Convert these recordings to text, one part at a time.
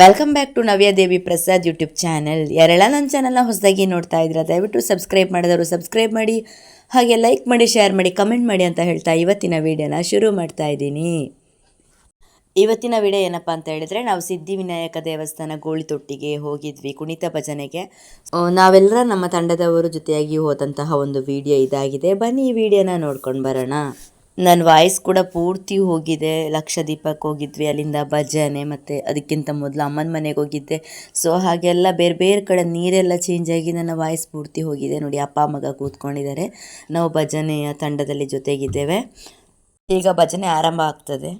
Welcome back to Navya Devi Prasad YouTube channel. ಯಾರೆಲ್ಲ ನನ್ನ ಚಾನಲ್ನ ಹೊಸದಾಗಿ ನೋಡ್ತಾ ಇದ್ದೀರಾ ದಯವಿಟ್ಟು ಸಬ್ಸ್ಕ್ರೈಬ್ ಮಾಡಿದವರು ಸಬ್ಸ್ಕ್ರೈಬ್ ಮಾಡಿ, ಹಾಗೆ ಲೈಕ್ ಮಾಡಿ, ಶೇರ್ ಮಾಡಿ, ಕಮೆಂಟ್ ಮಾಡಿ ಅಂತ ಹೇಳ್ತಾ ಇವತ್ತಿನ ವಿಡಿಯೋನ ಶುರು ಮಾಡ್ತಾ ಇದ್ದೀನಿ. ಇವತ್ತಿನ ವಿಡಿಯೋ ಏನಪ್ಪ ಅಂತ ಹೇಳಿದ್ರೆ, ನಾವು ಸಿದ್ಧಿವಿನಾಯಕ ದೇವಸ್ಥಾನ ಗೋಳಿತೊಟ್ಟಿಗೆ ಹೋಗಿದ್ವಿ ಕುಣಿತ ಭಜನೆಗೆ. ನಾವೆಲ್ಲರ ನಮ್ಮ ತಂಡದವರು ಜೊತೆಯಾಗಿ ಹೋದಂತಹ ಒಂದು ವಿಡಿಯೋ ಇದಾಗಿದೆ. ಬನ್ನಿ ಈ ವಿಡಿಯೋನ ನೋಡ್ಕೊಂಡು ಬರೋಣ. ನನ್ನ ವಾಯ್ಸ್ ಕೂಡ ಪೂರ್ತಿ ಹೋಗಿದೆ. ಲಕ್ಷದೀಪಕ್ಕೆ ಹೋಗಿದ್ವಿ, ಅಲ್ಲಿಂದ ಭಜನೆ, ಮತ್ತು ಅದಕ್ಕಿಂತ ಮೊದಲು ಅಮ್ಮನ ಮನೆಗೆ ಹೋಗಿದ್ದೆ. ಸೊ ಹಾಗೆಲ್ಲ ಬೇರೆ ಬೇರೆ ಕಡೆ ನೀರೆಲ್ಲ ಚೇಂಜ್ ಆಗಿ ನನ್ನ ವಾಯ್ಸ್ ಪೂರ್ತಿ ಹೋಗಿದೆ. ನೋಡಿ, ಅಪ್ಪ ಮಗ ಕೂತ್ಕೊಂಡಿದ್ದಾರೆ. ನಾವು ಭಜನೆಯ ತಂಡದಲ್ಲಿ ಜೊತೆಗಿದ್ದೇವೆ. ಈಗ ಭಜನೆ ಆರಂಭ ಆಗ್ತದೆ.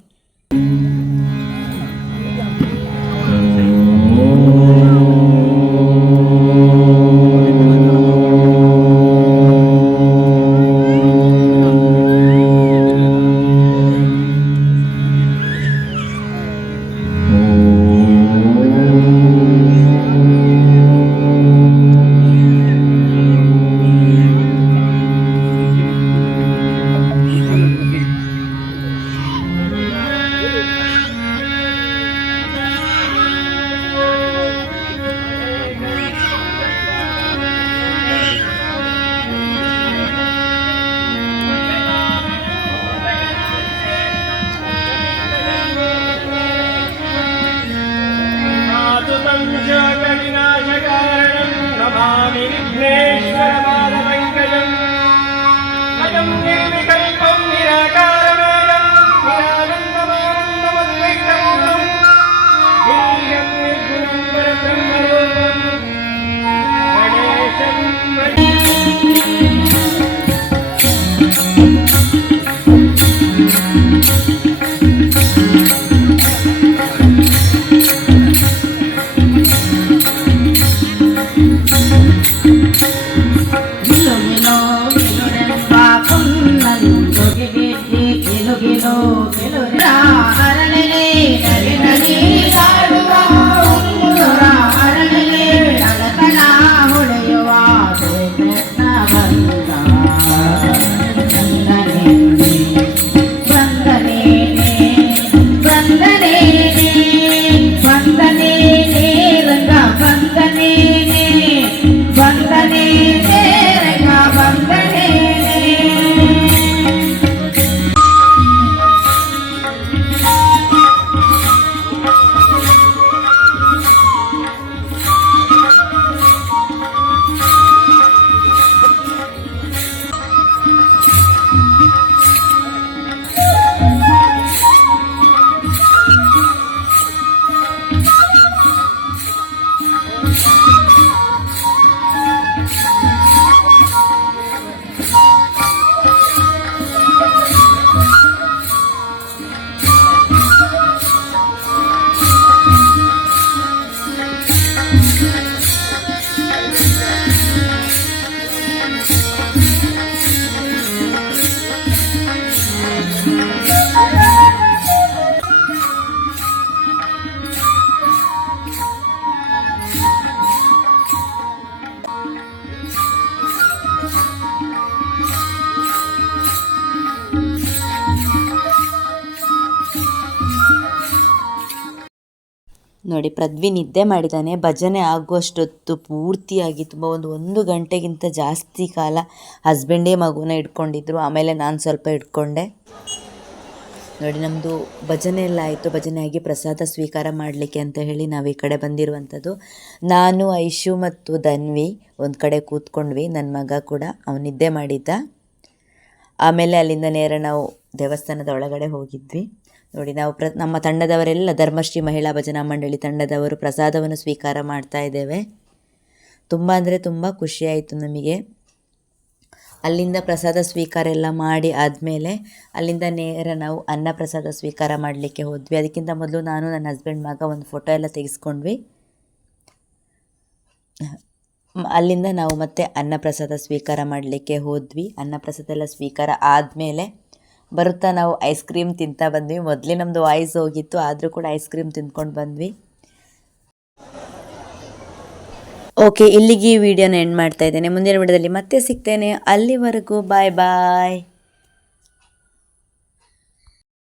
ನೋಡಿ, ಪೃಥ್ವಿ ನಿದ್ದೆ ಮಾಡಿದ್ದಾನೆ. ಭಜನೆ ಆಗುವಷ್ಟೊತ್ತು ಪೂರ್ತಿಯಾಗಿ ತುಂಬ ಒಂದು ಗಂಟೆಗಿಂತ ಜಾಸ್ತಿ ಕಾಲ ಹಸ್ಬೆಂಡೇ ಮಗುನ ಇಟ್ಕೊಂಡಿದ್ರು. ಆಮೇಲೆ ನಾನು ಸ್ವಲ್ಪ ಇಟ್ಕೊಂಡೆ. ನೋಡಿ, ನಮ್ಮದು ಭಜನೆ ಎಲ್ಲ ಆಯಿತು. ಭಜನೆ ಆಗಿ ಪ್ರಸಾದ ಸ್ವೀಕಾರ ಮಾಡಲಿಕ್ಕೆ ಅಂತ ಹೇಳಿ ನಾವು ಈ ಕಡೆ ಬಂದಿರುವಂಥದ್ದು. ನಾನು, ಐಶು ಮತ್ತು ಧನ್ವಿ ಒಂದು ಕಡೆ ಕೂತ್ಕೊಂಡ್ವಿ. ನನ್ನ ಮಗ ಕೂಡ ಅವನು ನಿದ್ದೆ ಮಾಡಿದ್ದ. ಆಮೇಲೆ ಅಲ್ಲಿಂದ ನೇರ ನಾವು ದೇವಸ್ಥಾನದ ಒಳಗಡೆ ಹೋಗಿದ್ವಿ. ನೋಡಿ, ನಾವು ನಮ್ಮ ತಂಡದವರೆಲ್ಲ ಧರ್ಮಶ್ರೀ ಮಹಿಳಾ ಭಜನಾ ಮಂಡಳಿ ತಂಡದವರು ಪ್ರಸಾದವನ್ನು ಸ್ವೀಕಾರ ಮಾಡ್ತಾ ಇದ್ದೇವೆ. ತುಂಬ ಅಂದರೆ ತುಂಬ ಖುಷಿಯಾಯಿತು ನಮಗೆ. ಅಲ್ಲಿಂದ ಪ್ರಸಾದ ಸ್ವೀಕಾರ ಎಲ್ಲ ಮಾಡಿ ಆದಮೇಲೆ ಅಲ್ಲಿಂದ ನೇರ ನಾವು ಅನ್ನ ಪ್ರಸಾದ ಸ್ವೀಕಾರ ಮಾಡಲಿಕ್ಕೆ ಹೋದ್ವಿ. ಅದಕ್ಕಿಂತ ಮೊದಲು ನಾನು, ನನ್ನ ಹಸ್ಬೆಂಡ್, ಮಗ ಒಂದು ಫೋಟೋ ಎಲ್ಲ ತೆಗೆಸ್ಕೊಂಡ್ವಿ. ಅಲ್ಲಿಂದ ನಾವು ಮತ್ತೆ ಅನ್ನ ಪ್ರಸಾದ ಸ್ವೀಕಾರ ಮಾಡಲಿಕ್ಕೆ ಹೋದ್ವಿ. ಅನ್ನ ಪ್ರಸಾದ ಎಲ್ಲ ಸ್ವೀಕಾರ ಆದಮೇಲೆ ಬರುತ್ತಾ ನಾವು ಐಸ್ ಕ್ರೀಮ್ ತಿಂತಾ ಬಂದ್ವಿ. ಮೊದಲೇ ನಮ್ಮದು ವಾಯ್ಸ್ ಹೋಗಿತ್ತು, ಆದರೂ ಕೂಡ ಐಸ್ ಕ್ರೀಮ್ ತಿಂದ್ಕೊಂಡು ಬಂದ್ವಿ. ಓಕೆ, ಇಲ್ಲಿಗೆ ಈ ವಿಡಿಯೋನ ಎಂಡ್ ಮಾಡ್ತಾ ಇದ್ದೇನೆ. ಮುಂದಿನ ವಿಡಿಯೋದಲ್ಲಿ ಮತ್ತೆ ಸಿಗ್ತೇನೆ. ಅಲ್ಲಿವರೆಗೂ ಬಾಯ್ ಬಾಯ್.